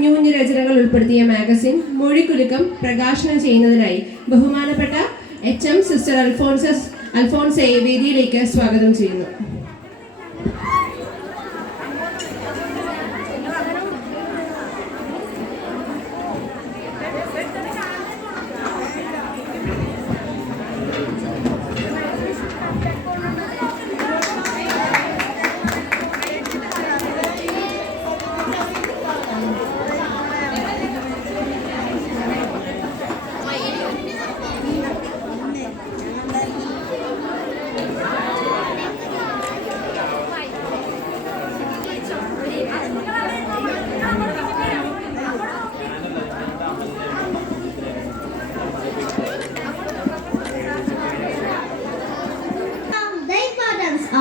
കുഞ്ഞു രചനകൾ ഉൾപ്പെടുത്തിയ മാഗസിൻ മൊഴിക്കുലുക്കം പ്രകാശനം ചെയ്യുന്നതിനായി ബഹുമാനപ്പെട്ട HM സിസ്റ്റർ അൽഫോൺസയെ വേദിയിലേക്ക് സ്വാഗതം ചെയ്യുന്നു.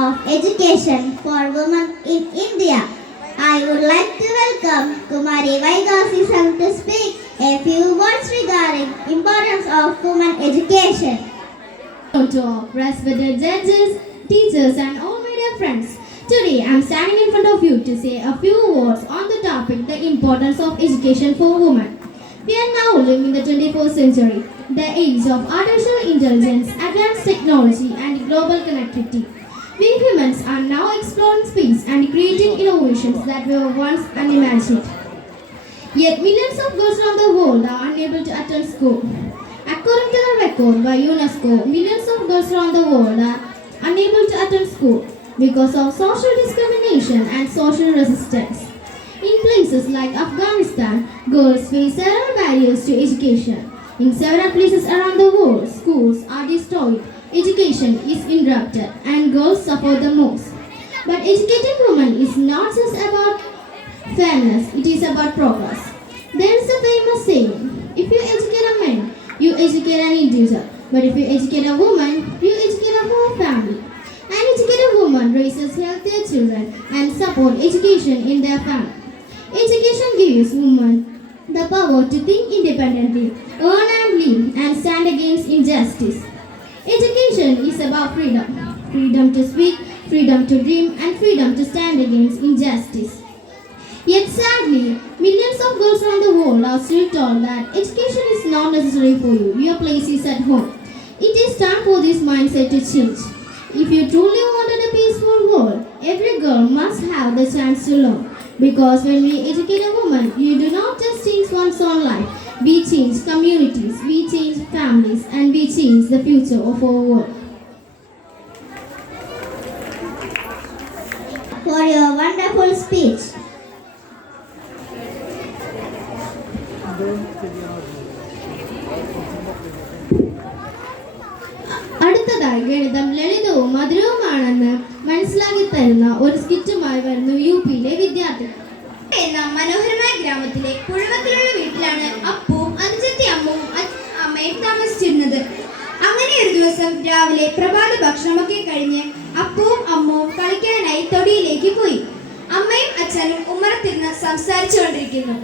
Of education for women in India. I would like to welcome Kumari Vaigasi to speak a few words regarding importance of women education. To all respected judges, teachers and all my dear friends, today I am standing in front of you to say a few words on the topic the importance of education for women. We are now living in the 21st century, the age of artificial intelligence, advanced technology and global connectivity. We humans are now exploring space and creating innovations that were once unimagined. Yet millions of girls around the world are unable to attend school. According to the record by UNESCO, millions of girls around the world are unable to attend school because of social discrimination and social resistance. In places like Afghanistan, girls face several barriers to education. In several places around the world, schools are destroyed. Education is interrupted and girls suffer the most. But educating women is not just about fairness, it is about progress. There is a famous saying, if you educate a man, you educate an individual. But if you educate a woman, you educate a whole family. An educated woman raises healthier children and support education in their family. Education gives women the power to think independently, earn and live, and stand against injustice. Education is about freedom. Freedom to speak, freedom to dream, and freedom to stand against injustice. Yet sadly, millions of girls around the world are still told that education is not necessary for you. Your place is at home. It is time for this mindset to change. If you truly wanted a peaceful world, every girl must have the chance to learn. Because when we educate a woman, you do not just change one's own life. We change communities, we change families, and we change the future of our world. For your wonderful speech. അടുത്തതായി ഗണിതം ലളിതവും മധുരവുമാണെന്ന് മനസ്സിലാക്കി തരുന്ന ഒരു സ്കിറ്റുമായി വരുന്നു UP-ലെ വിദ്യാർത്ഥികൾ. എന്ന മനോഹരമായ ഗ്രാമത്തിലെ പുഴവക്കിലുള്ള വീട്ടിലാണ് അപ്പുവും അനുജത്തി അമ്മയും താമസിച്ചിരുന്നത്. അങ്ങനെ ഒരു ദിവസം രാവിലെ പ്രഭാത ഭക്ഷണമൊക്കെ കഴിഞ്ഞ് അപ്പവും അമ്മവും കളിക്കാനായി തൊടിയിലേക്ക് പോയി. അമ്മയും അച്ഛനും ഉമ്മറത്തിരുന്ന് സംസാരിച്ചു കൊണ്ടിരിക്കുന്നു.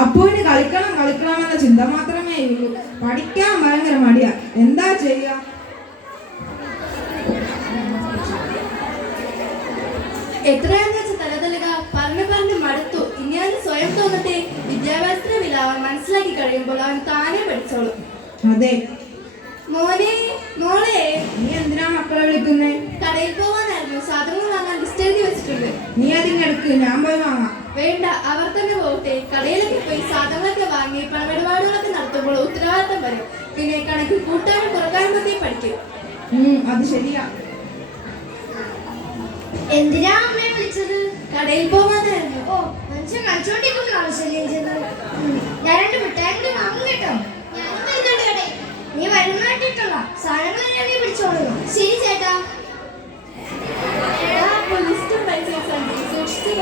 അപ്പുവിന് കളിക്കണമെന്ന ചിന്ത മാത്രമേ ഉള്ളൂ. പഠിക്കാൻ ഭയങ്കര മടിയാ. എന്താ ചെയ്യാ? എത്രയാന്ന് വെച്ച് തലതലുക പറഞ്ഞു മടുത്തു. ഇനി അവന് സ്വയം തോന്നട്ടെ. വിദ്യാഭ്യാസത്തിന്റെ വില അവൻ മനസ്സിലാക്കി കഴിയുമ്പോൾ അവൻ താനെ പഠിച്ചോളും. അതെ. മോനെ മോളെ, നീ എന്തിനാ മക്കളെ വിളിക്കുന്നേ? കടയിൽ പോകാനായിരുന്നു. സാധനങ്ങൾ വാങ്ങാൻ ലിസ്റ്റ് എഴുതി വെച്ചിട്ടുണ്ട്. നീ അതിങ്ങെടുക്ക്, ഞാൻ പോയി വാങ്ങാം. വേണ്ട, അവർ തന്നെ പോകട്ടെ. കടയിലൊക്കെ പോയി സാധനങ്ങളൊക്കെ വാങ്ങി പണമിടപാടുകളൊക്കെ നടത്തുമ്പോൾ ഉത്തരവാദിത്തം വരും. പിന്നെ കണക്ക് കൂട്ടാനും കുറക്കാനും പറ്റി പഠിക്കും. അത് ശരിയാ. എന്തിനാ അമ്മയെ വിളിച്ചത്? കടയിൽ പോകാനായിരുന്നു. ഓ, മനുഷ്യൻ കളിച്ചോണ്ടിരിക്കുന്നതാണ് ശല്യം ചെയ്യുന്നത്. ഞാൻ 2 മിഠായി കൂടി വാങ്ങും കേട്ടോ. ഞാനും വരുന്നുണ്ട് കടയിൽ. നീ വരുന്നാട്ടിട്ടുള്ള സാധനങ്ങൾ ഞാൻ പിടിച്ചോളൂ. ശരി ചേട്ടാ. ലിസ്റ്റും പൈസ സൂക്ഷിച്ചു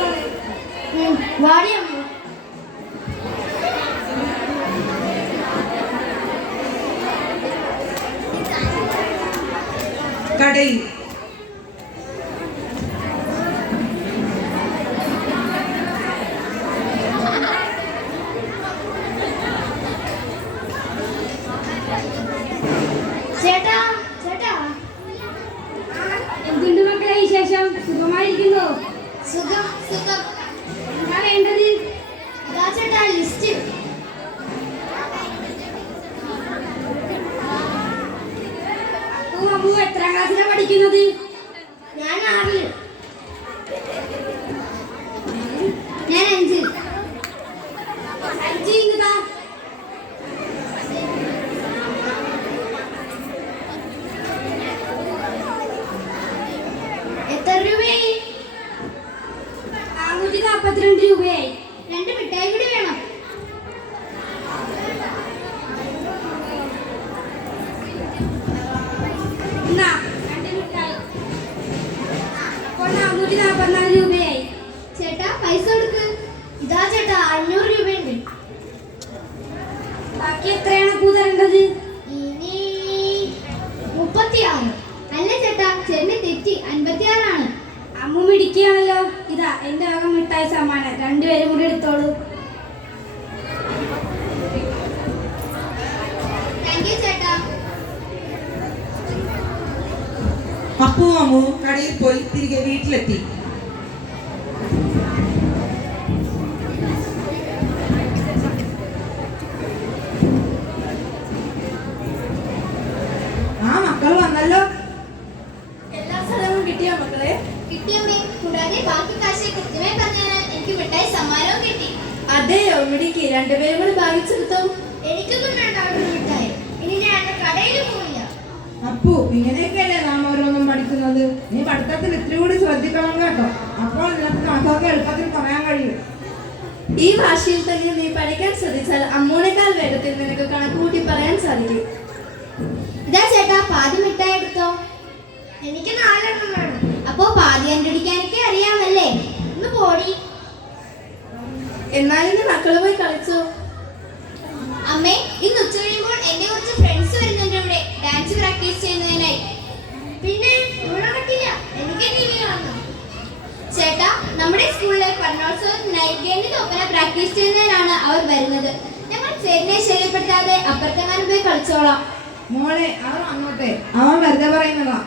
വാടി അമ്മ. കടയിൽ സുഖമായിരിക്കുന്നു. സുഖം സുഖം. എന്താ വേണ്ടത്? ഇതാ ചേട്ടാ ലിസ്റ്റ്. അപ്പു എത്രാം ക്ലാസ്സിലാണ് പഠിക്കുന്നത്? ഞാൻ 6. ഞാൻ 5. 5 ഇങ്ങതാ. എത്ര രൂപയായി? 442 രൂപയായി. 2 മിഠായി കൂടി വേണം. എന്നാ 2 മിഠായി. അപ്പോൾ 444 രൂപയായി. ചേട്ടാ പൈസ കൊടുക്ക്. ഇതാ ചേട്ടാ 500 രൂപയുണ്ട്. ബാക്കി എത്രയാണ് അപ്പു തരേണ്ടത്? ഇനി 36. അല്ല ചേട്ടാ ചേട്ടന് തെറ്റി, 56 ആണ്. അമ്മു മിടിക്കുകയാണല്ലോ. ഇതാ എന്റെ വക മിഠായി സമ്മാനം. രണ്ടുപേരും കൂടി എടുത്തോളൂ. താങ്ക് യു ചേട്ടാ. അപ്പു അമ്മു കടയിൽ പോയി തിരികെ വീട്ടിലെത്തി. ആ മക്കൾ വന്നല്ലോ. എല്ലാ സ്ഥലവും കിട്ടിയോ മക്കളെ? കിട്ടിയമ്മേ. കൂടാതെ ബാക്കി കാശ് കൃത്യമായി പറഞ്ഞാൽ എനിക്ക് മിഠായി സമ്മാനവും കിട്ടി. അതെയോ മിടിക്ക്, രണ്ടുപേരും കൂടി ഭാഗിച്ചെടുത്തോ. എനിക്കൊന്നും വേണ്ട അവിടെ മിഠായി. ഇനി ഞാൻ കടയിൽ പോവില്ല. അപ്പു ഇങ്ങനെയൊക്കെയല്ലേ നാം ഓരോന്നും പഠിക്കുന്നത്. നീ പഠിത്തത്തിൽ ഇത്തിരി കൂടി ശ്രദ്ധിക്കണം കേട്ടോ. അപ്പോൾ നിനക്ക് മക്കൾക്ക് എളുപ്പത്തിൽ പറയാൻ കഴിയും. ഈ ഭാഷയിൽ തന്നെ നീ പഠിക്കാൻ ശ്രദ്ധിച്ചാൽ അമ്മൂനേക്കാൾ വേഗത്തിൽ നിനക്ക് കണക്കുകൂട്ടി പറയാൻ സാധിക്കും. ഇതാ ചേട്ടാ പാതി മിഠായി എടുത്തോ. എനിക്ക് 4 എണ്ണം വേണം. അപ്പോ പാതി കണ്ടുപിടിക്കാനൊക്കെ അറിയാമല്ലേ? ഒന്ന് പോടി. എന്നാലും മക്കള് പോയി കളിച്ചോ. അമ്മേ ഇന്ന് ഉച്ച കഴിയുമ്പോൾ എന്റെ കുറച്ച് ഫ്രണ്ട്സ് വരുന്നുണ്ട് ഇവിടെ ഡാൻസ് പ്രാക്ടീസ് ചെയ്യുന്നതിനായി. പിന്നെ ഇവിടെ പറ്റില്ല, എനിക്ക് ടിവി കാണണം. ചേട്ടാ നമ്മുടെ സ്കൂളിലെ പഠനോത്സവത്തിനായി ഗണിത ഒപ്പന പ്രാക്ടീസ് ചെയ്യുന്നതിനാണ് അവർ വരുന്നത്. ഞങ്ങൾ ചേട്ടനെ ശല്യപ്പെടുത്താതെ അപ്പുറത്തെങ്ങാനും പോയി കളിച്ചോളാം. മോളെ അവൻ വന്നോട്ടെ, അവൻ വെറുതെ പറയുന്നതാ.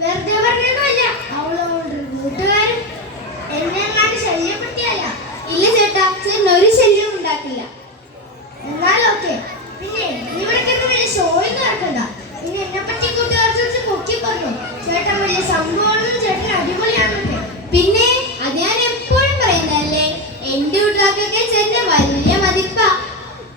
വെറുതെ പറഞ്ഞൊന്നുമല്ല, അവളോട് കൂട്ടുകാരും എന്നെ എങ്ങാണ്ട് ശല്യപ്പെടുത്തിയല്ല. ഇല്ല ചേട്ടാ, ചേട്ടൻ ഒരു ശല്യവും ഉണ്ടാക്കില്ല. എന്നാലോക്കെ. പിന്നെ ഇവിടേക്ക് വലിയ ഷോയൊന്നും നടക്കണ്ട. ഇനി എന്നെ പറ്റി കൂട്ടുകാർ ചോദിച്ച് പൊക്കി പറഞ്ഞു ചേട്ടൻ വലിയ സംഭവമൊന്നും ചേട്ടൻ അടിപൊളിയാണെന്നൊക്കെ. പിന്നെ അത് ഞാൻ എപ്പോഴും പറയുന്നതല്ലേ. എന്റെ കൂട്ടുകാർക്കൊക്കെ ചേട്ടൻ വലിയ മതിപ്പാ.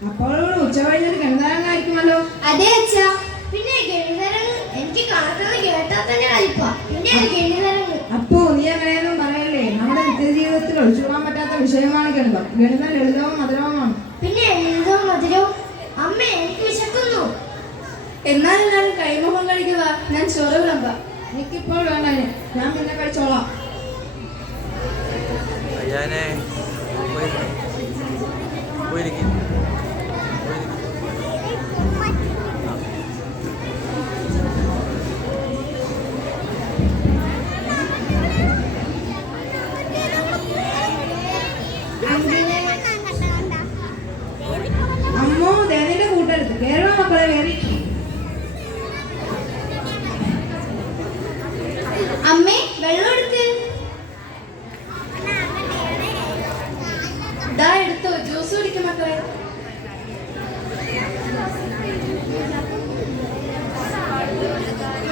അപ്പോൾ ഉച്ച കഴിഞ്ഞൊരു ഗണിതരംഗമായിരിക്കുമല്ലോ. അതെ അച്ഛാ. പിന്നെ ഗണിതരംഗ് എനിക്ക് കണക്കെന്ന് കേട്ടാൽ തന്നെ കളിപ്പാ. പിന്നെ ഗണിതരംഗ്. അപ്പോ നീ അങ്ങനെയൊന്നും പറയല്ലേ. നമ്മുടെ നിത്യജീവിതത്തിൽ ഒഴിച്ചുകൂടാൻ പറ്റാത്ത വിഷയമാണ് ഗണിതം. ഗണിതം ലളിതവും മധുരവുമാണ്. പിന്നെ ലളിതവും മധുരവും. അമ്മ എനിക്ക് വിശക്കുന്നു. എന്നാലും ഞാൻ കൈമുഖം കഴിക്കുക. ഞാൻ ചോറ് വിളമ്പാം. എനിക്കിപ്പോൾ വേണ്ട, ഞാൻ പിന്നെ കഴിച്ചോളാം. അയ്യാനെ പോയിരിക്കും. അമ്മോ ദേനിന്റെ കൂട്ടരുത്. കേരള മക്കളെ കയറി. അമ്മേ വെള്ളം എടുക്ക്. ദാ എടുത്തോ, ജ്യൂസ് കുടിക്കും മക്കളെ.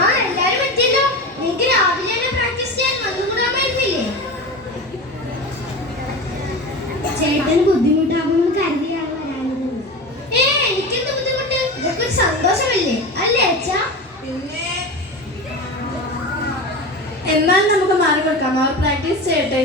ആ എല്ലാരും എത്തിയല്ലോ. നിങ്ങൾക്ക് രാവിലെ തന്നെ പ്രാക്ടീസ് ചെയ്യാൻ വന്നുകൂടാമായിരുന്നില്ലേ? ചേട്ടന് ബുദ്ധിമുട്ടാകുമെന്ന് കരുതിയാണ് വരാനുള്ളത്. എനിക്കെന്ത് ബുദ്ധിമുട്ട്? ഇതൊക്കെ ഒരു സന്തോഷമല്ലേ, അല്ലേ അച്ഛാ? പിന്നെ എന്നാൽ നമുക്ക് മാറി വെക്കാം. അവർ പ്രാക്ടീസ് ചെയ്യട്ടെ.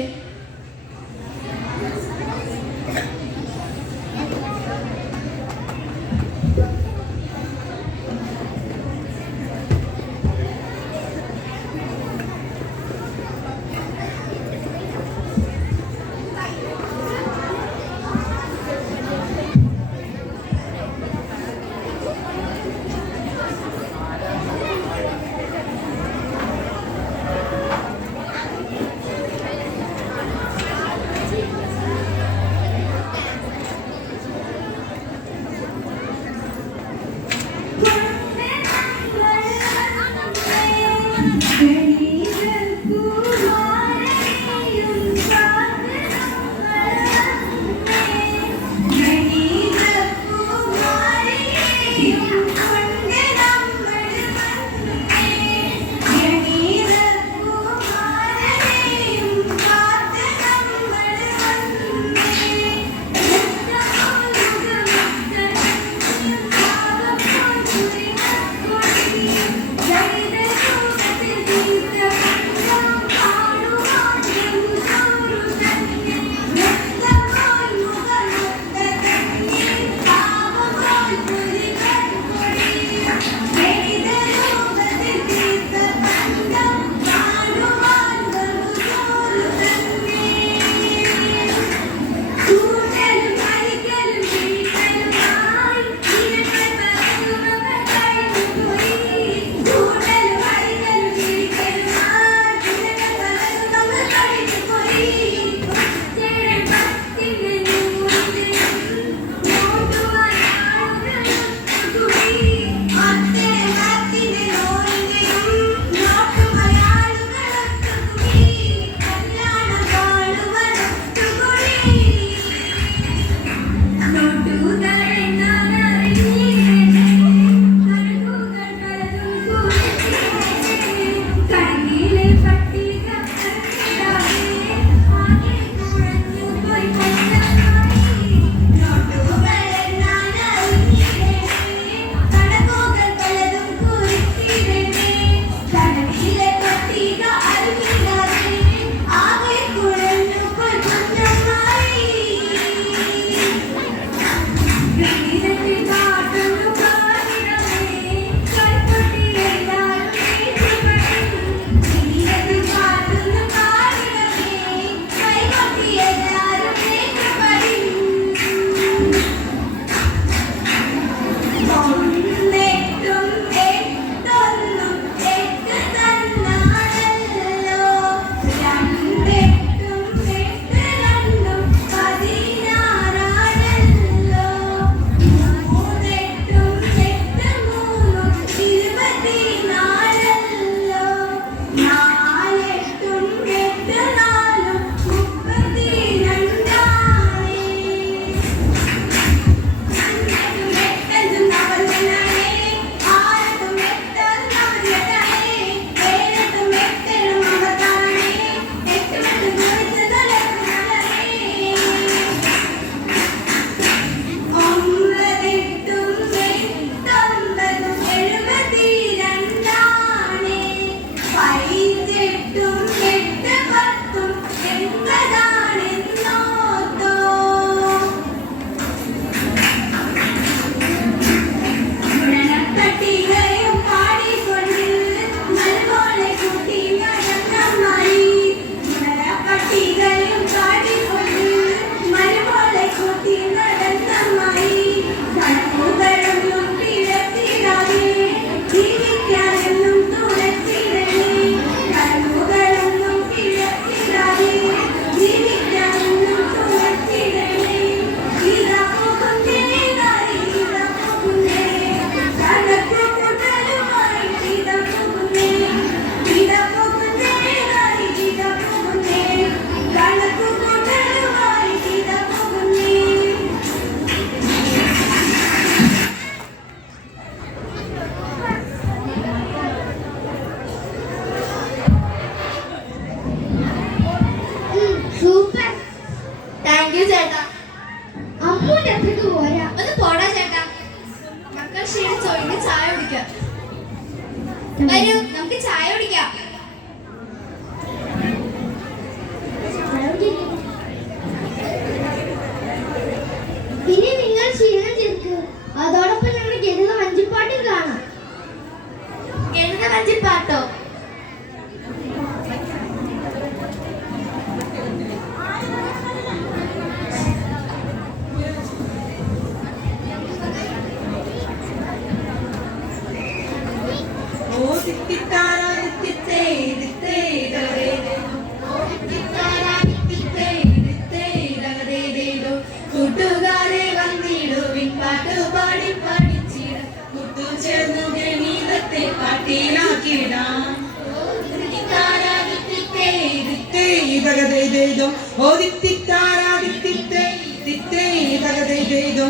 തകതൈതൈതോ ഓ ദിത്തിത്താരാ ദിത്തിത്തേ ദിത്തേ തകതൈതൈതോ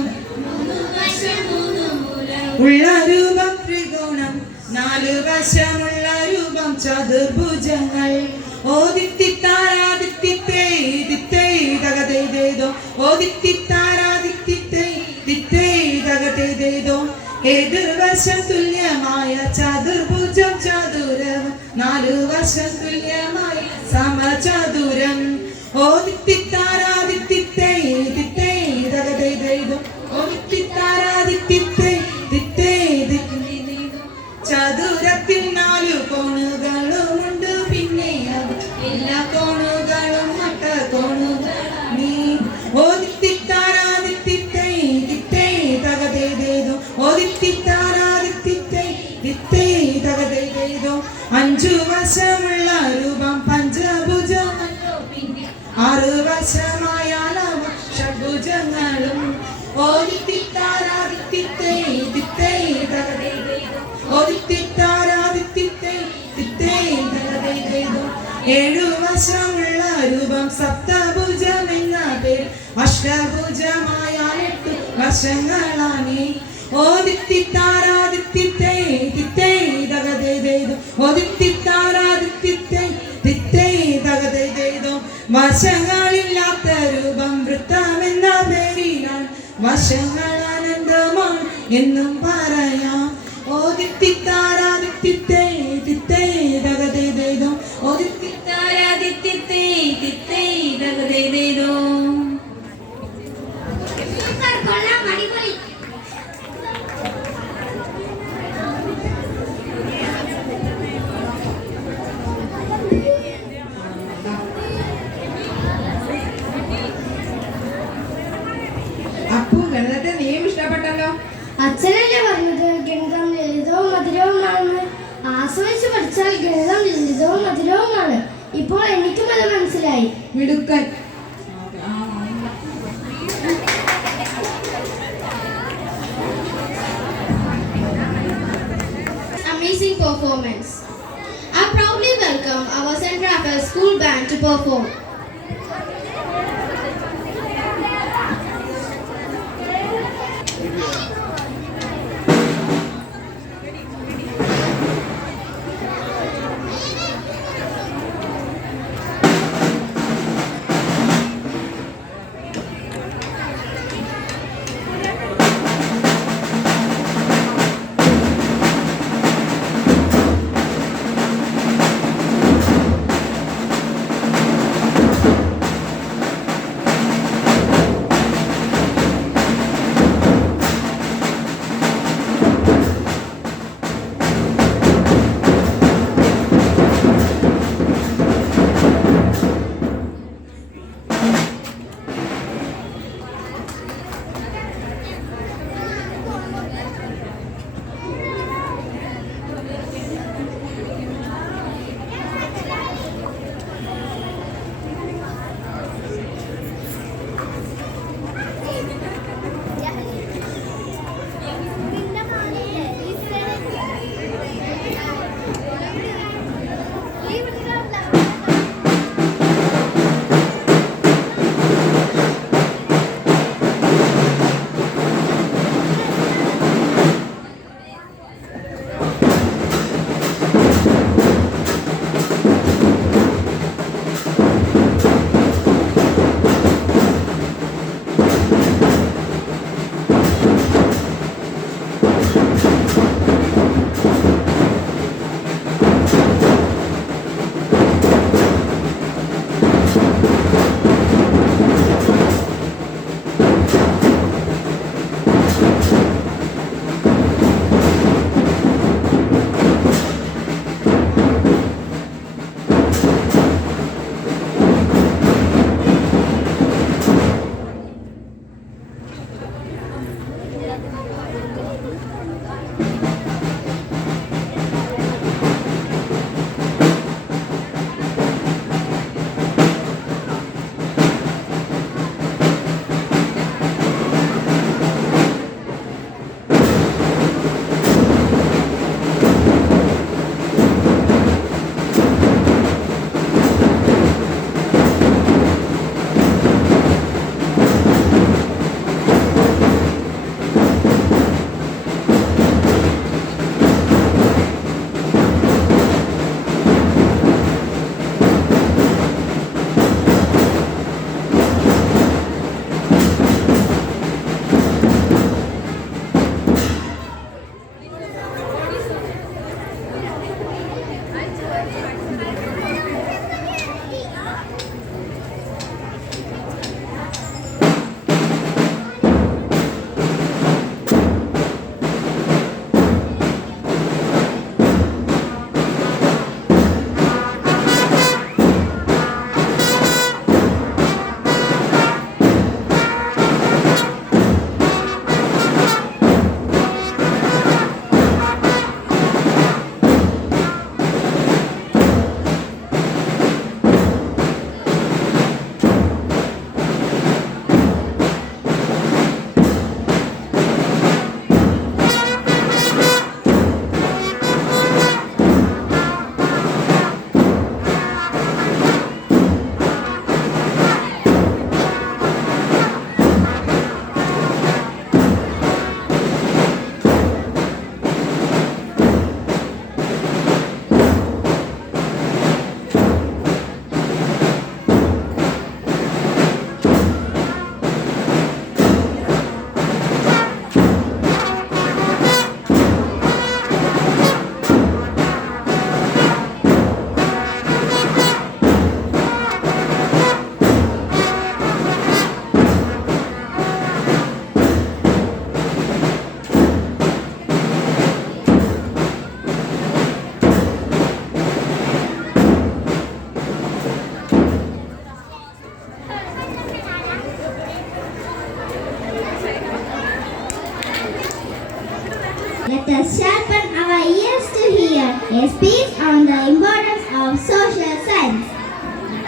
ഉള്ള രൂപം ത്രികോണം നാല് വശമുള്ള രൂപം ചതുർഭുജങ്ങൾ ഓ ദിത്തിത്താരാ ദിത്തിത്തേ ദിത്തേ തകതൈതൈതോ ഓ ദിത്തിത്താരാ ദിത്തിത്തേ ദിത്തേ തകതൈതൈതോ എതിർവശം തുല്യമായ ചതുർഭുജം ചതുരം നാലു വശം തുല്യമായ സമചതുരം ഓ ദിത്തിത്താരാ ദിത്തിത്തേ ദിത്തേ തകതൈതൈതോ ഓ ദിത്തിത്താരാ ദിത്തിത്തേ ദിത്തേ ദിത്തൈതൈതോ ചതുരത്തിൽ നാലു കോണുകളുമുണ്ട് പിന്നെ എല്ലാ കോണുകളും മട്ട കോണുകൾ നീ ഓ ദിത്തിത്താരാ ദിത്തിത്തേ ദിത്തേ തകതൈതൈതോ ഓ ദിത്തിത്താരാ ദിത്തിത്തേ ദിത്തേ തകതൈതൈതോ അഞ്ചു വശമുള്ള രൂപം പഞ്ചഭുജം ആറ് വശമായ ഷഡ്ഭുജങ്ങളും ഓ ദിത്തിത്താരാ ദിത്തിത്തേ ദിത്തേ തകതൈതൈതോ ഓ ദിത്തിത്താരാ ദിത്തിത്തേ ദിത്തേ തകതൈതൈതോ ഏഴു വശമുള്ള രൂപം സപ്തഭുജം എന്ന പേര് അഷ്ടഭുജമായ എട്ട് വശങ്ങളാണ് ഓ ദിത്തിത്താരാ ദിത്തിത്തേ ദിത്തേ തകതൈതൈതോ ഓ ദിത്തിത്താരാ ദിത്തിത്തേ ദിത്തേ തകതൈതൈതോ വശങ്ങളില്ലാത്ത രൂപം വൃത്തമെന്ന പേരിനാൽ വശങ്ങൾ ആനന്ദമാണ് എന്നും പറയാം ഓ ദിത്തിത്താരാ ദിത്തിത്തേ ദിത്തേ തകതൈതൈതോ ഓ ദിത്തിത്താരാ ദിത്തിത്തേ ദിത്തേ തകതൈതൈതോ അപ്പു ഗണിതത്തെ നീയും ഇഷ്ടപ്പെട്ടല്ലോ. അച്ഛനല്ലേ പറഞ്ഞത് ഗണിതം ലളിതവും മധുരവുമാണെന്ന്. ആസ്വദിച്ച് പഠിച്ചാൽ ഗണിതം ലളിതവും മധുരവുമാണ്. ഇപ്പോൾ എനിക്കും അത് മനസ്സിലായി. മിടുക്കൻ. Amazing performance. I proudly welcome our St. Raphael School Band to perform.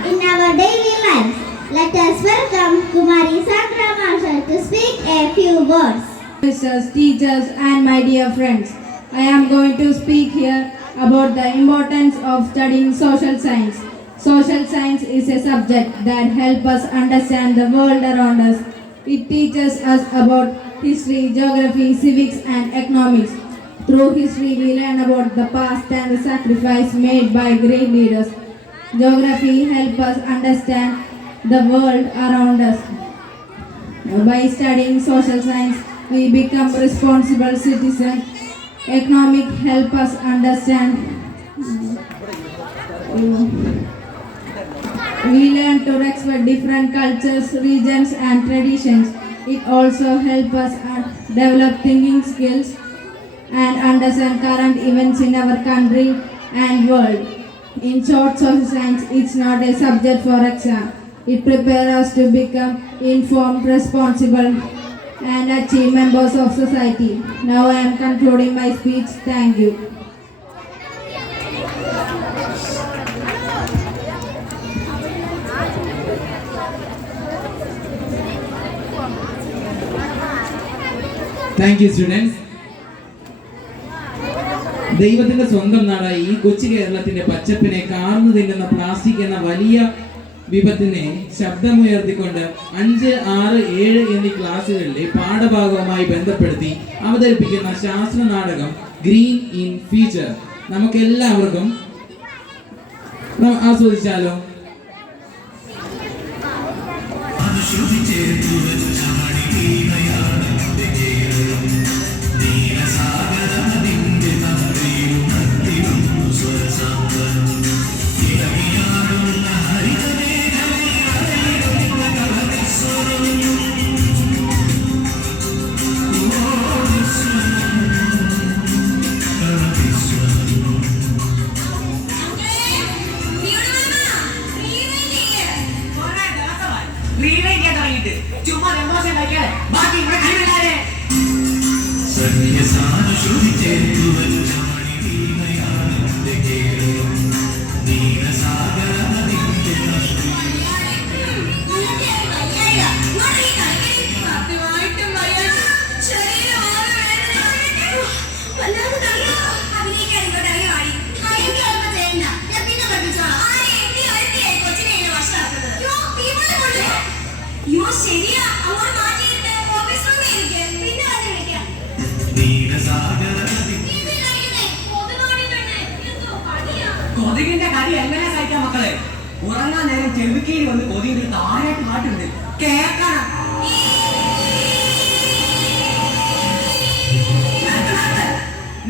in our daily lives. Let us welcome Kumari Sandra Marshall to speak a few words. Masters, teachers and my dear friends, I am going to speak here about the importance of studying social science. Social science is a subject that helps us understand the world around us. It teaches us about history, geography, civics and economics. Through history we learn about the past and the sacrifice made by great leaders. Geography helps us understand the world around us. By studying social science, we become responsible citizens. Economic help us understand. We learn to respect different cultures, regions and traditions. It also helps us develop thinking skills and understand current events in our country and world. In short, social science is not a subject for exam. It prepares us to become informed, responsible and achieve members of society. Now I am concluding my speech. Thank you. Thank you students. ദൈവത്തിന്റെ സ്വന്തം നാടായി ഈ കൊച്ചു കേരളത്തിന്റെ പച്ചപ്പിനെ കാർന്നു തിന്നുന്ന plastic എന്ന വലിയ വിപത്തിനെ ശബ്ദമുയർത്തിക്കൊണ്ട് 5, 6, 7 എന്നീ ക്ലാസ്സുകളിലെ പാഠഭാഗവുമായി ബന്ധപ്പെടുത്തി അവതരിപ്പിക്കുന്ന ശാസ്ത്ര നാടകം ഗ്രീൻ ഇൻ ഫ്യൂച്ചർ നമുക്ക് എല്ലാവർക്കും ആസ്വദിച്ചാലോ? കൊതുകിന്റെ കടി എങ്ങനെ സഹിക്കാം മക്കളെ? ഉറങ്ങാൻ നേരം ചെവിക്കീരി വന്ന് കൊതുകിന്റെ താഴേക്ക് കാട്ടുണ്ട് കേക്കണം.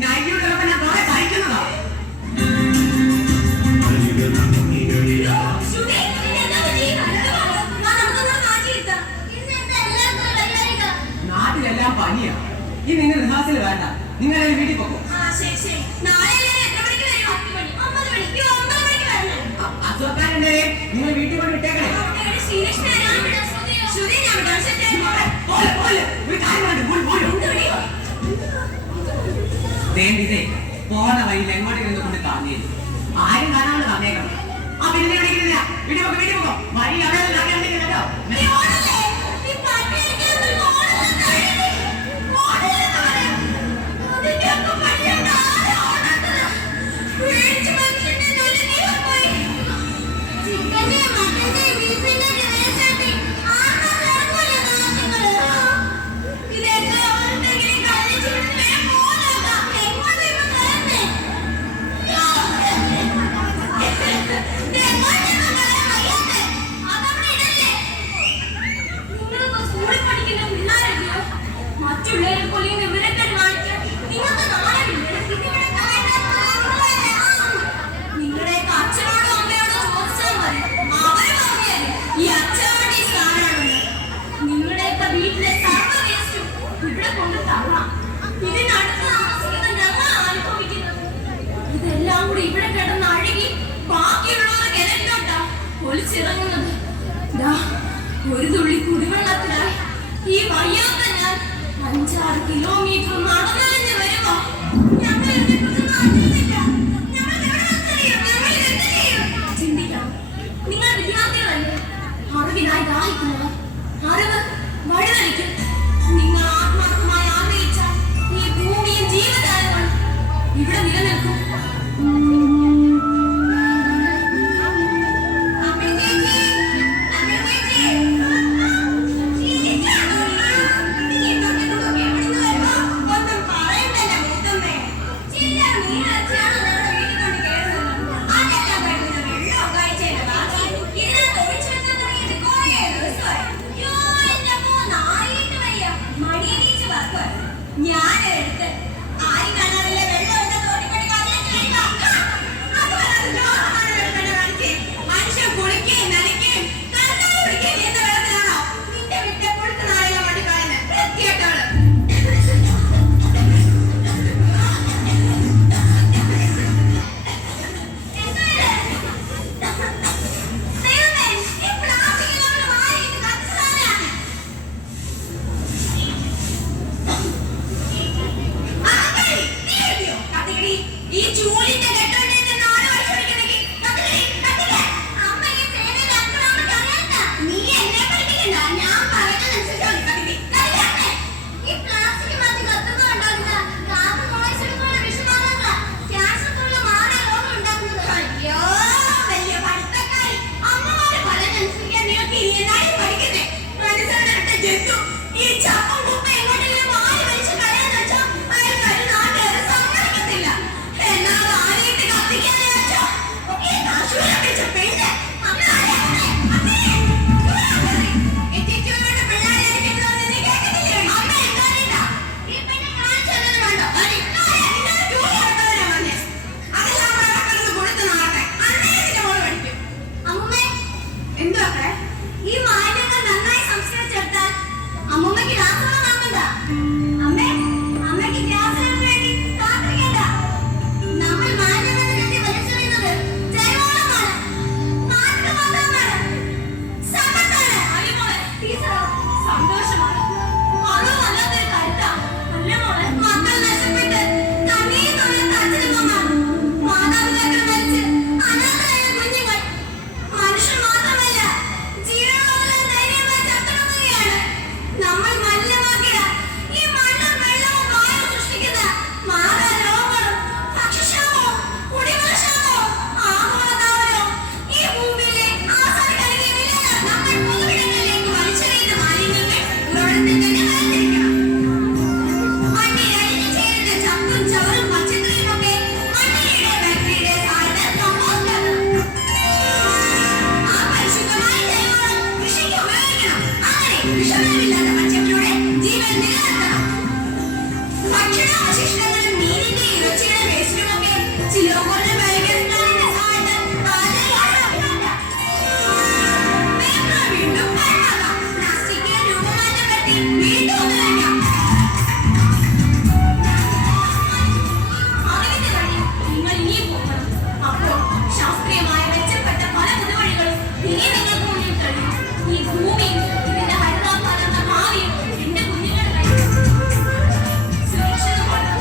നൈറ്റ് ചിലപ്പോ ഞാൻ കുറെ സഹിക്കുന്നതാ. നാട്ടിലെല്ലാം പനിയാ. ഈ നിങ്ങൾ റിഹാർസൽ വേണ്ട, നിങ്ങൾ വീട്ടിൽ പോകും. നിങ്ങൾ വീട്ടിൽ കൊണ്ട് വിട്ടേക്കണേ. പോണ വഴിയിൽ എങ്ങോട്ടെങ്കിലും കൊണ്ട് കാണുകയും ആരും കാണാണ്ട് തന്നേക്കണം. ആ പിന്നെ വിളിക്കുന്നില്ല. വീട്ടിൽ പോക്കോ, വീട്ടിൽ പോക്കോ. വഴി അവിടെ കേട്ടോ. എന്തുവാ ഈ മാലിന്യങ്ങൾ നന്നായി സംസ്കരിച്ചെടുത്താൽ അമ്മൂമ്മയ്ക്ക് രാസവളം വാങ്ങണ്ട. അമ്മേ, അമ്മയ്ക്ക് ഗ്യാസിന് വേണ്ടി കാത്തിരിക്കണ്ട. നമ്മൾ മാലിന്യങ്ങൾ കരുതി വലിച്ചെറിയുന്നത് ജൈവവളമാണ്, മാലിന്യം മാത്രമാണ്, സമ്പത്താണ്. ടീച്ചർ, സന്തോഷമാണ്. അതുമല്ലാത്തൊരു കരുത്താണ്. അല്ല മോളെ, മക്കൾ നഷ്ടപ്പെട്ട് കണ്ണീർ തുറന്ന അച്ഛനമ്മമാർ, മാതാപിതാക്കൾ മരിച്ച് അനാഥരായ കുഞ്ഞുങ്ങൾ, മനുഷ്യൻ മാത്രമല്ല ജീവനുള്ളവരെല്ലാം ധൈര്യമായി ചത്തൊടുങ്ങുകയാണ്. നമ്മൾ മലിനമാക്കിയ ഈ മണ്ണും വെള്ളവും വായുവും സൃഷ്ടിക്കുന്ന മാറാരോഗങ്ങളും ഭക്ഷ്യക്ഷാമവും കുടിവെള്ളക്ഷാമവും ആഗോളതാപനവും ഈ ഭൂമിയിലെ ആസാദികളിലെ വിലകൾ നമ്മൾ പൊതുവിടങ്ങളിലേക്ക് വലിച്ചെറിയുന്ന മാലിന്യങ്ങൾ ഉറവിടത്തിൽ തന്നെ വേർതിരിക്കണം. മണ്ണിൽ അലിഞ്ഞു ചേരുന്ന ചപ്പും ചവറും പച്ചക്കറിയുമൊക്കെ മണ്ണിരയുടെ ബാക്ടീരിയയുടെ സഹായത്താൽ കമ്പോസ്റ്റ് ആക്കണം. ആ പരിശുദ്ധമായ ജൈവവളം കൃഷിക്ക് ഉപയോഗിക്കണം. അങ്ങനെ വിഷമയമില്ലാത്ത പച്ചപ്പിലൂടെ ജീവൻ നിലനിർത്തണം. ഭക്ഷണാവശിഷ്ടങ്ങളും മീനിന്റെ ഇറച്ചിയുടെ വേസ്റ്റുമൊക്കെ ചിലോകോറിന്റെ ബയോഗ്യാസ് പ്ലാന്റിന്റെ സഹായത്താൽ ആദരവാണ്. പേപ്പർ വീണ്ടും കൈമാറാം. പ്ലാസ്റ്റിക്കിന് രൂപമാറ്റം വരുത്തി വീണ്ടും ഉപയോഗിക്കാം. അറിവിന്റെ വഴി നിങ്ങൾ ഇനിയും പോകണം. അപ്പോൾ ശാസ്ത്രീയമായ മെച്ചപ്പെട്ട പല പുതുവഴികളും ഇനി നിങ്ങൾക്ക് മുന്നിൽ കഴിയും. ഈ ഭൂമിയും ഇതിന്റെ ഹരിതാഭാരത ഭാവിയും എന്റെ കുഞ്ഞുങ്ങളുടെ കയ്യിൽ സുരക്ഷിതമാണ്.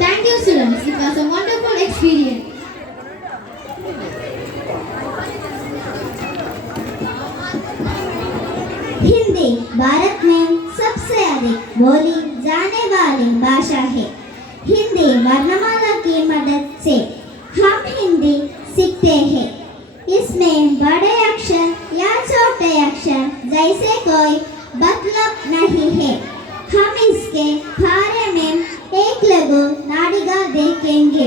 Thank you, students. It was a wonderful experience. Hindi Bharat में सबसे अधिक बोली जाने वाली भाषा है। हिंदी वर्णमाला की मदद से हम हिंदी सीखते हैं। इसमें बड़े अक्षर या छोटे अक्षर जैसे कोई मतलब नहीं है। हम इसके बारे में एक लघु नाटिका देखेंगे।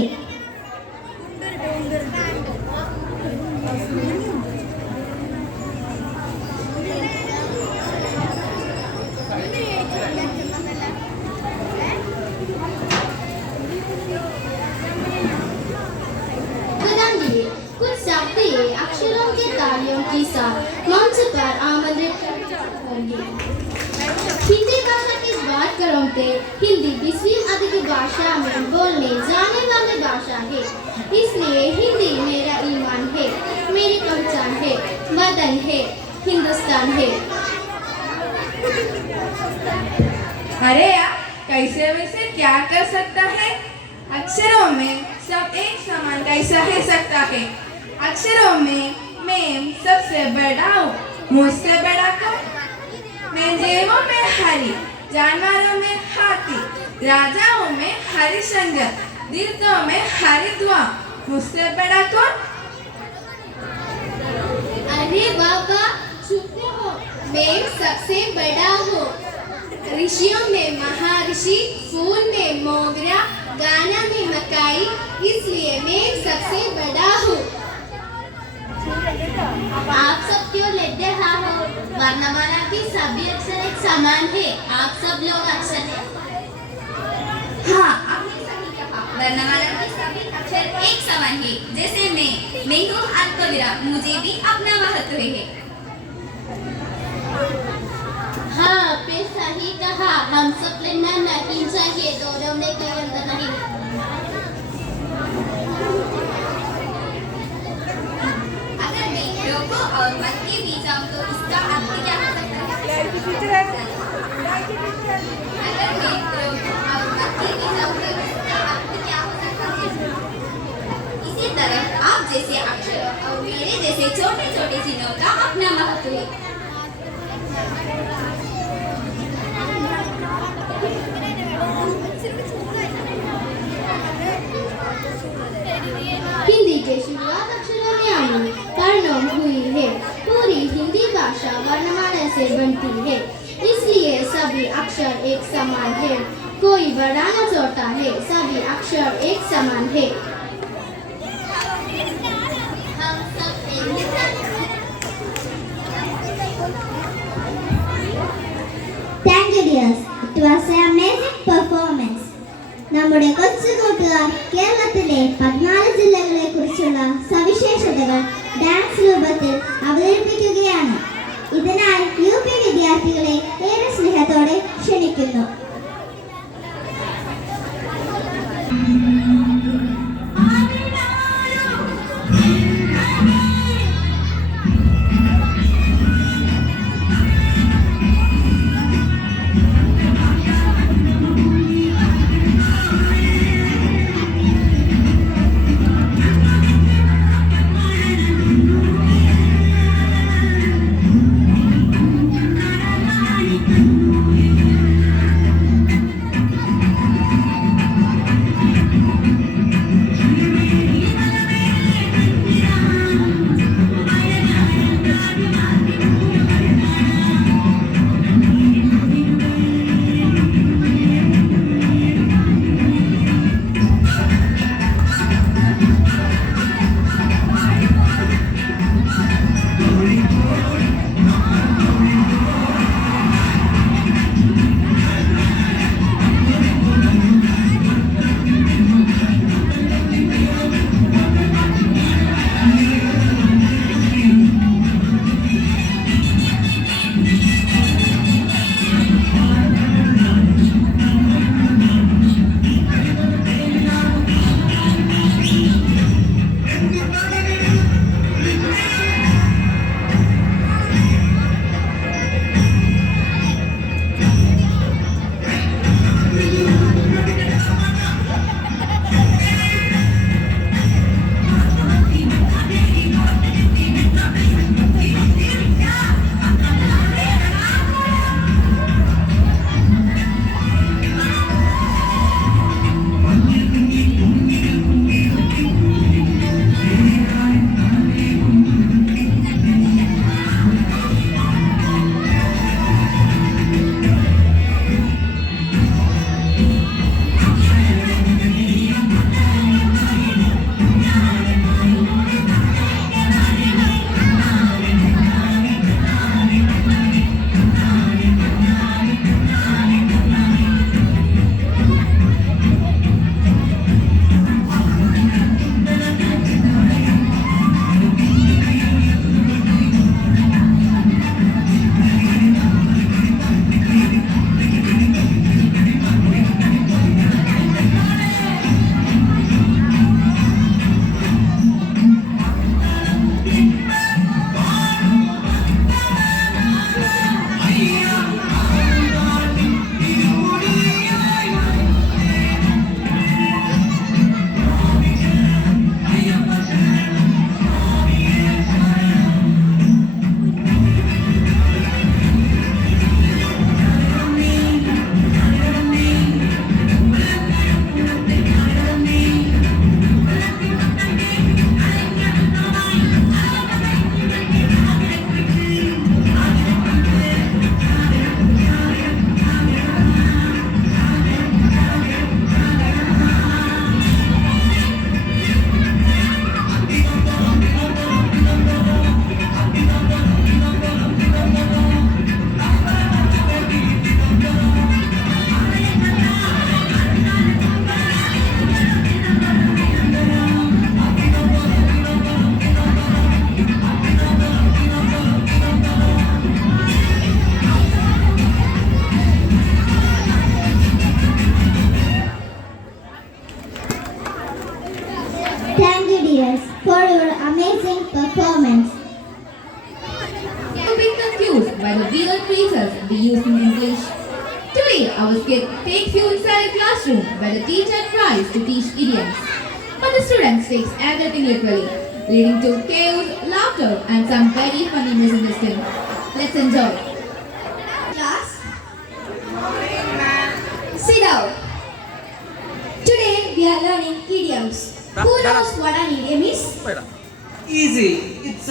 गगनगिरी कुछ शब्द अक्षरों के तालियों के साथ मंच पर आमंत्रित होंगे। हिंदी भाषा की बात करूँ तो हिंदी विश्व अधिक भाषा में बोलने जाने वाली भाषा है। इसलिए हिंदी मेरा ईमान है, मेरी पहचान है, वतन है, हिंदुस्तान है। अरे यार, कैसे वैसे क्या कर सकता है? अक्षरों में सब एक समान कैसा है सकता है? अक्षरों में मैं सबसे बड़ा हूँ, मुझसे बड़ा कौन? मैं देवों में हरि, जानवरों में हाथी, राजाओं में हरिश्चंद्र, तीर्थों में हरिद्वार, मुझसे बड़ा कौन? अरे बाबा चुप हो, मैं सबसे बड़ा हूँ। ऋषियों में महर्षि, फूल में मोगरा, गाना में मकाई, इसलिए मैं सबसे बड़ा हूँ। आप सब क्यों लड़ रहा हो? वर्णमाला के सभी अक्षर एक समान है, आप सब लोग अक्षर हैं। हाँ, आपने सही कहा। वर्णमाला के सभी अक्षर एक समान है। जैसे मैं हूँ अल्पविराम, मुझे भी अपना महत्व है। हाँ, आपने सही कहा। हम सब लड़ना नहीं चाहिए, दोनों में कोई अंतर नहीं। अगर मैं रोको और मन के बीच आऊँ तो इसका अर्थ क्या हो सकता है? अगर मैं रोको और मन के बीच आऊँ तो इसका अर्थ क्या हो सकता है? इसी तरह आप जैसे अक्षरों और मेरे जैसे छोटे छोटे चिन्हों का अपना महत्व है। हिंदी के शुरुआत अक्षरों में आई परिणाम हुई है। पूरी हिंदी भाषा वर्णमाला से बनती है, इसलिए सभी अक्षर एक समान है। कोई बड़ा न छोटा है, सभी अक्षर एक समान है. Thank you dears. It was an amazing performance. നമ്മുടെ കൊച്ചു കൂട്ടുകാർ കേരളത്തിലെ 14 ജില്ലകളെ കുറിച്ചുള്ള സവിശേഷതകൾ ഡാൻസ് രൂപത്തിൽ അവതരിപ്പിക്കുകയാണ്. ഇതിനായി UP വിദ്യാർത്ഥികളെ ഏറെ സ്നേഹത്തോടെ ക്ഷണിക്കുന്നു. for your amazing performance. You've been confused by the weird phrases we use in English. Today, our skit takes you inside a classroom where the teacher tries to teach idioms, but the students takes everything literally, leading to chaos, laughter, and some very funny misunderstanding. Let's enjoy. Class, sit down. Today, we are learning idioms. Who knows what an idiom is? Easy. It's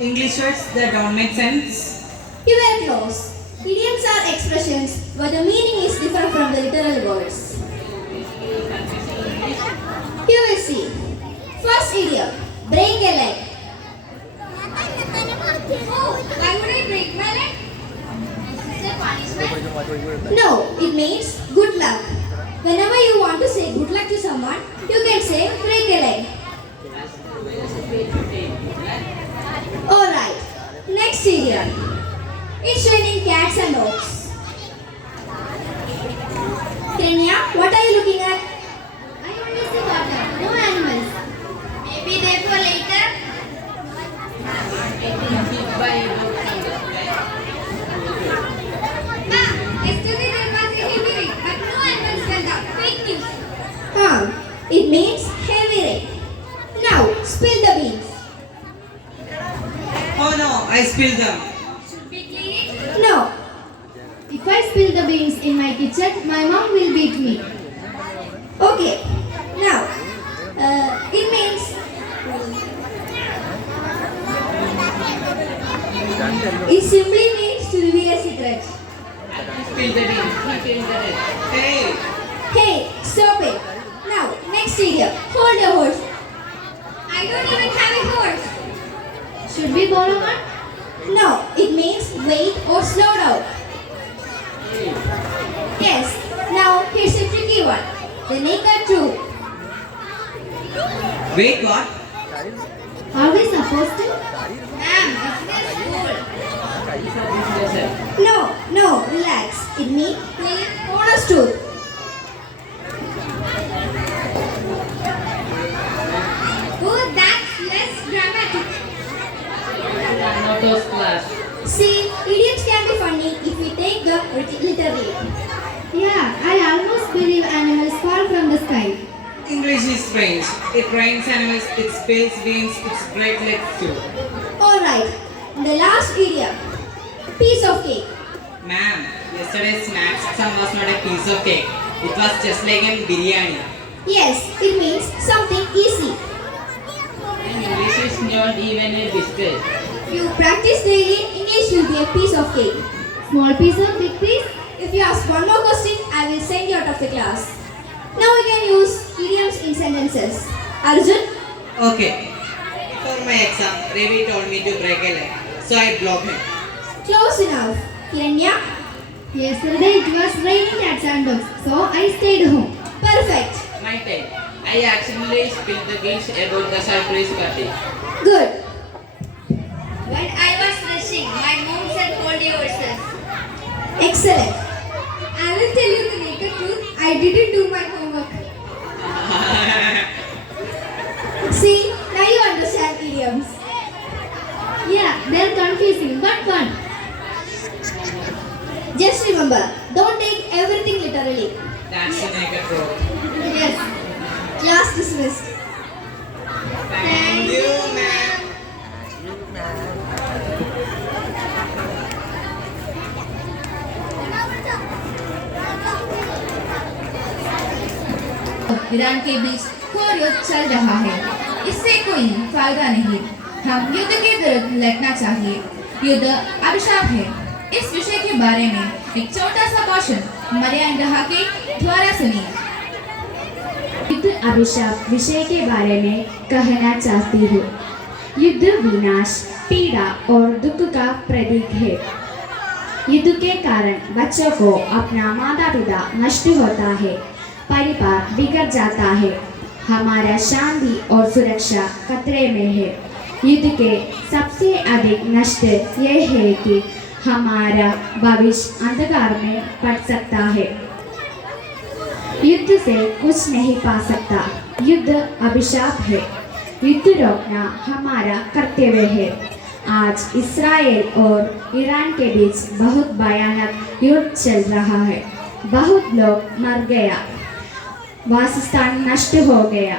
English words that don't make sense. You were close. Idioms are expressions where the meaning is different from the literal words. You will see. First idiom, break a leg. Why would I break my leg? Is it a punishment? No, it means good luck. Whenever you want to say good luck to someone, you can say break a leg. Alright, next idiom. It's raining cats and dogs. Kenya, what are you looking at? I only see water, no animals. Maybe they for later. Ma'am, yesterday there was a heavy rain, but no animals fell down. Fake news. It means heavy rain. Now, spill the beans. Oh no, I spilled them. Should we clean it? No, If I spill the beans in my kitchen, my mom will beat me. okay. Now, it means it simply means to reveal a secret. Hey, Hey, stop it. Now, next idiom. Hold your horse. I don't even have a horse. Should we borrow one? No, it means wait or slow down. Yes. Now, here's a tricky one. The naked truth. wait, what? Are we supposed to? Ma'am, it's school. No, relax. It means plain honest truth. Oh, that's less dramatic. See, idioms can be funny if we take them literally. Yeah, I almost believe animals fall from the sky. English is strange. It rains animals, it spills beans, it breaks legs too. Alright, the last idiom. Piece of cake. Ma'am, yesterday's snacks some was not a piece of cake. It was just like a biryani. Yes, it means something easy. English is not even a biscuit. If you practice daily, English will be a piece of cake. Small piece or big piece? If you ask one more question, I will send you out of the class. Now we can use idioms in sentences. Arjun? Okay. For my exam, Ravi told me to break a leg, so I blocked him. Close enough. Kiranya? Yesterday it was raining cats and dogs, so I stayed home. Perfect. My time. I accidentally spilled the beans about the surprise party. Good. When I was rushing, my mom said hold yourself. Excellent. I will tell you the naked truth. I didn't do my homework. See, now you understand idioms. Yeah, they're confusing but fun. Just remember, don't take everything literally. That's the naked truth. Yes. Class dismissed. Thank you, ma'am. Iran के बीच घोर युद्ध चल रहा है। इससे कोई फायदा नहीं। हम युद्ध के विरुद्ध लड़ना चाहिए। युद्ध अभिशाप है। इस विषय के बारे में एक छोटा सा क्वेश्चन मरियम रहा के द्वारा सुनिए। युद्ध अभिशाप विषय के बारे में कहना चाहती हूँ। युद्ध विनाश, पीड़ा और दुख का प्रतीक है। युद्ध के कारण बच्चों को अपना माता पिता नष्ट होता है, परिवार बिगड़ जाता है, हमारा शांति और सुरक्षा खतरे में है। युद्ध के सबसे अधिक नष्ट यह है कि हमारा भविष्य अंधकार में पड़ सकता है। युद्ध से कुछ नहीं पा सकता। युद्ध अभिशाप है। युद्ध रोकना हमारा कर्तव्य है। आज इस्राएल और ईरान के बीच बहुत भयानक युद्ध चल रहा है। बहुत लोग मर गया, वासस्थान नष्ट हो गया।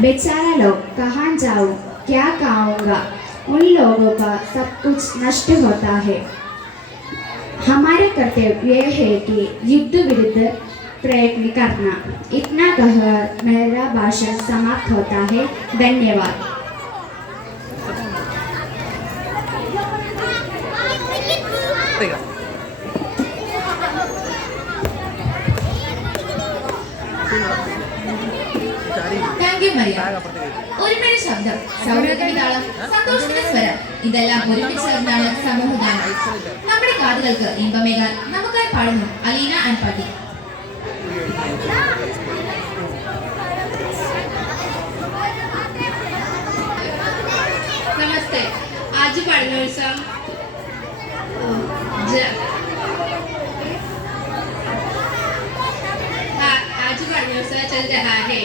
बेचारा लोग कहाँ जाऊँ, क्या खाऊंगा? उन लोगों का सब कुछ नष्ट होता है। हमारा कर्तव्य यह है कि युद्ध विरुद्ध प्रयत्न करना। इतना कहकर मेरा भाषण समाप्त होता है। धन्यवाद। Thank you Maria. ഒരുമയുടെ ശബ്ദം, സൗഹൃദത്തിന്റെ താളം, സന്തോഷത്തിന്റെ സ്വരം, ഇതെല്ലാം ഒരുമിച്ച് ചേർന്നാണ് സമൂഹഗാനം. നമ്മുടെ കാതുകൾക്ക് ഇമ്പമേകാൻ നമുക്കായി പാടുന്നു അലീന ആൻഡ് പാട്ടി. नमस्ते। आज पढ़नोत्सव आज पढ़नोत्सव चल रहा है।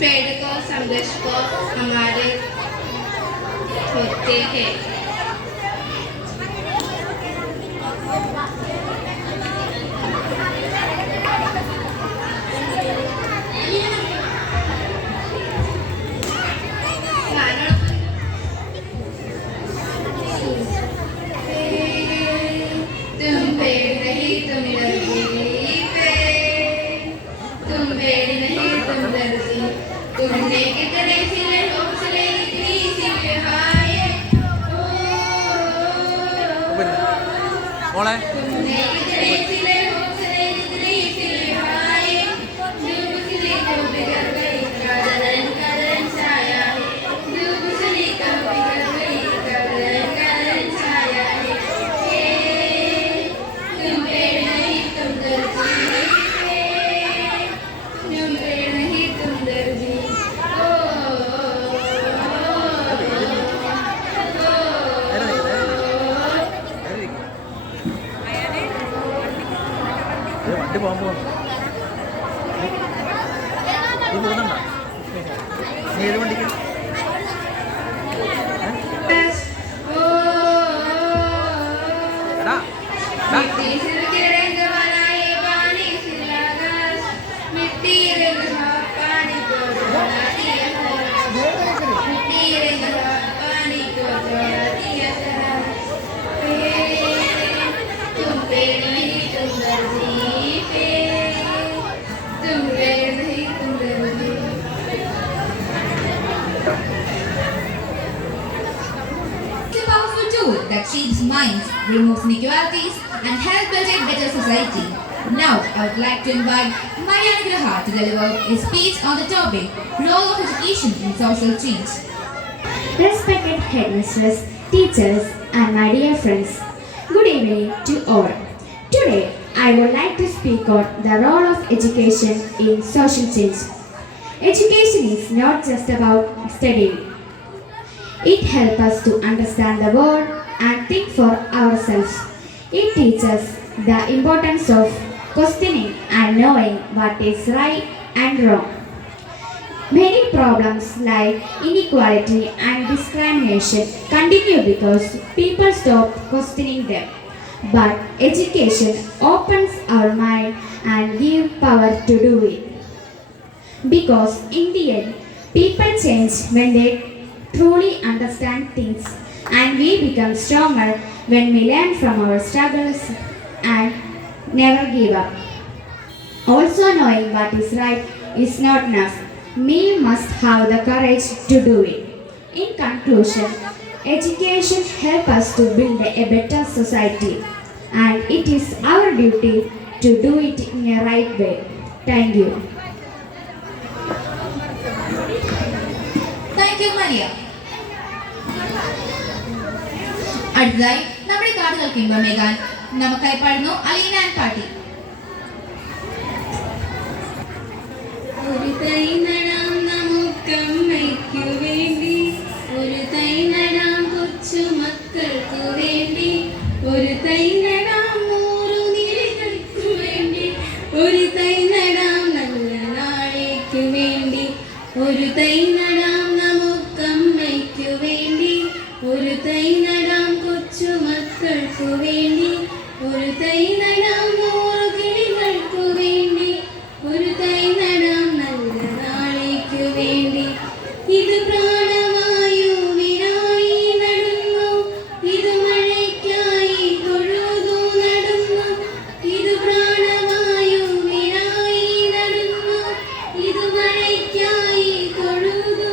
पेड़ को संघर्ष को हमारे होते हैं। तुमने कितने सिले हौसले इतनी सी हाय മോളെ तुमने कितने सिले हौसले इतनी सी हाय दूसरी को बिगड़ गई करन करन छाया है दूसरी को बिगड़ गई करन करन छाया है तुम पेड़ नहीं तुम दर्जी तुम पेड़ नहीं तुम दर्जी വണ്ടി പോകുമ്പോ നീ പോകുന്നുണ്ടോ? നീ ഏത് വണ്ടിക്ക്? मिट्टी से रंग बनाए पानी से लगास मिट्टी रंग पानी को जोड़ा दिया मिट्टी रंग पानी को जोड़ा दिया तुम पेड़ नहीं तुम दर्जी तुम पेड़ नहीं तुम दर्जी It's a powerful tool that shapes minds, removes inequalities, and helps build a better society. Now, I would like to invite Maria Nugraha to deliver a speech on the topic, Role of Education in Social Change. Respected headmistress, teachers, and my dear friends, good evening to all. Today, I would like to speak on the role of education in social change. Education is not just about studying. It helps us to understand the world and think for ourselves. It teaches the importance of questioning and knowing what is right and wrong. Many problems like inequality and discrimination continue because people stop questioning them. But education opens our mind and gives power to do it. Because in the end, people change when they truly understand things, and we become stronger when we learn from our struggles and never give up. Also, knowing what is right is not enough. We must have the courage to do it. In conclusion, education helps us to build a better society, and it is our duty to do it in a right way. Thank you. Thank you, Maria. അടുത്തതായി നമ്മുടെ കാതുകൾക്ക് ഇമ്പമേകാൻ നമുക്കായി പാടുന്നു Aleena and പാട്ടി. ഒരു തൈ നടാം നമുക്കമ്മയ്ക്കു വേണ്ടി ഒരു തൈ നടാം കൊച്ചു മക്കൾക്കു വേണ്ടി ഒരു തൈ നടാം 100 നിലകൾക്കു വേണ്ടി ഒരു തൈ നടാം നല്ല നാളേക്കു വേണ്ടി ഒരു തൈ നടാം നമുക്കമ്മയ്ക്കു വേണ്ടി ഒരു തൈ നടാം കൊച്ചു മക്കൾക്കു വേണ്ടി ഒരു തൈ നടാം 100 കിളികൾക്കു വേണ്ടി ഒരു തൈ നടാം നല്ല നാളേക്കു വേണ്ടി ഇത് പ്രാണവായുവിനായി നടുന്നു ഇത് മഴയ്ക്കായി തൊഴുതു നടുന്നു ഇത് പ്രാണവായുവിനായി നടുന്നു ഇത് മഴയ്ക്കായി തൊഴുതു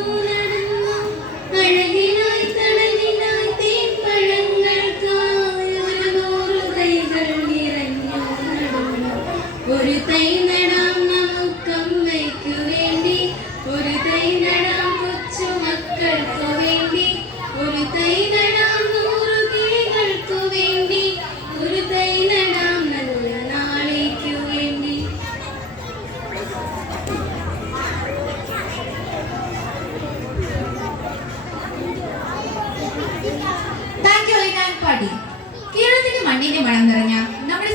തൈ നടാം നമുക്കമ്മയ്ക്കു വേണ്ടി, ഒരു തൈ നടാം കൊച്ചുമക്കൾക്കു വേണ്ടി, ഒരു തൈ നടാം 100 കിളികൾക്കു വേണ്ടി, ഒരു തൈ നടാം നല്ല നാളേക്കു വേണ്ടി. താങ്ക് യു ലൈനാൻ പാട്ടി. കേരളത്തിന്റെ മണ്ണിന്റെ മണം നിറഞ്ഞ നമ്മുടെ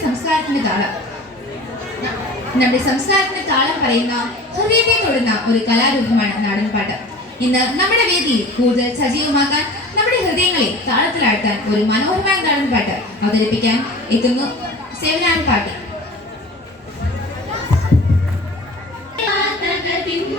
സംസ്കാരത്തിന്റെ താളം പറയുന്ന ഹൃദയത്തെ തൊടുന്ന ഒരു കലാരൂപമാണ് നാടൻപാട്ട്. ഇന്ന് നമ്മുടെ വേദിയിൽ കൂടുതൽ സജീവമാക്കാൻ, നമ്മുടെ ഹൃദയങ്ങളെ താളത്തിലാഴ്ത്താൻ ഒരു മനോഹരമായ നാടൻപാട്ട് അവതരിപ്പിക്കാൻ എത്തുന്നു സേവനാൻ പാട്ടി. ും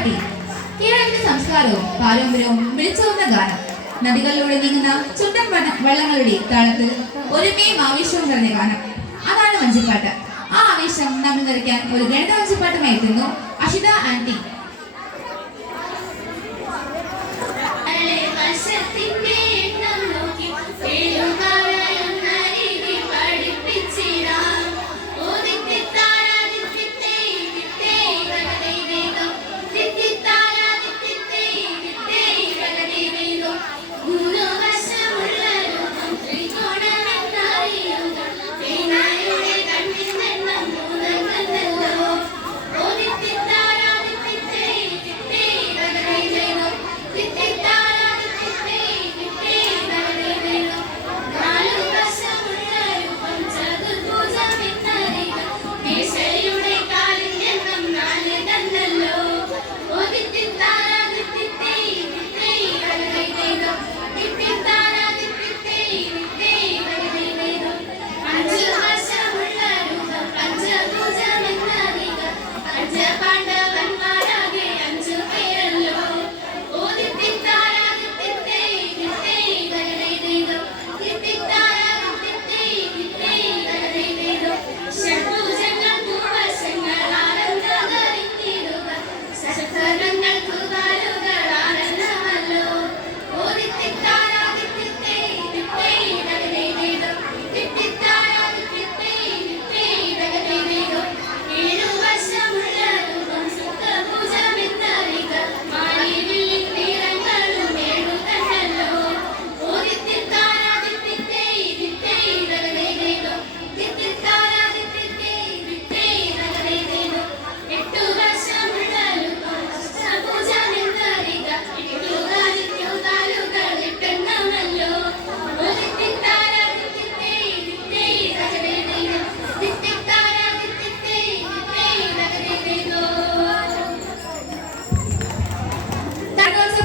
പാട്ടി. കേരളത്തിന്റെ സംസ്കാരവും പാരമ്പര്യവും വിളിച്ചോന്ന ഗാനം. നദികളിലൂടെ നീങ്ങുന്ന ചുണ്ടൻ വള്ളങ്ങളുടെ താളത്തിൽ ഒരുമയും ആവേശവും നിറഞ്ഞ ഗാനം. അതാണ് വഞ്ചിപ്പാട്ട്. ആ ആവേശം നമ്മൾ നിറയ്ക്കാൻ ഒരു ഗണിത വഞ്ചിപ്പാട്ടുമായി എത്തുന്നു അഷിത ആന്റി.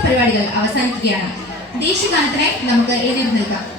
പരിപാടികൾ അവസാനിക്കുകയാണ്. ദേശീയഗാനത്തിനായി നമുക്ക് എഴുതി നിൽക്കാം.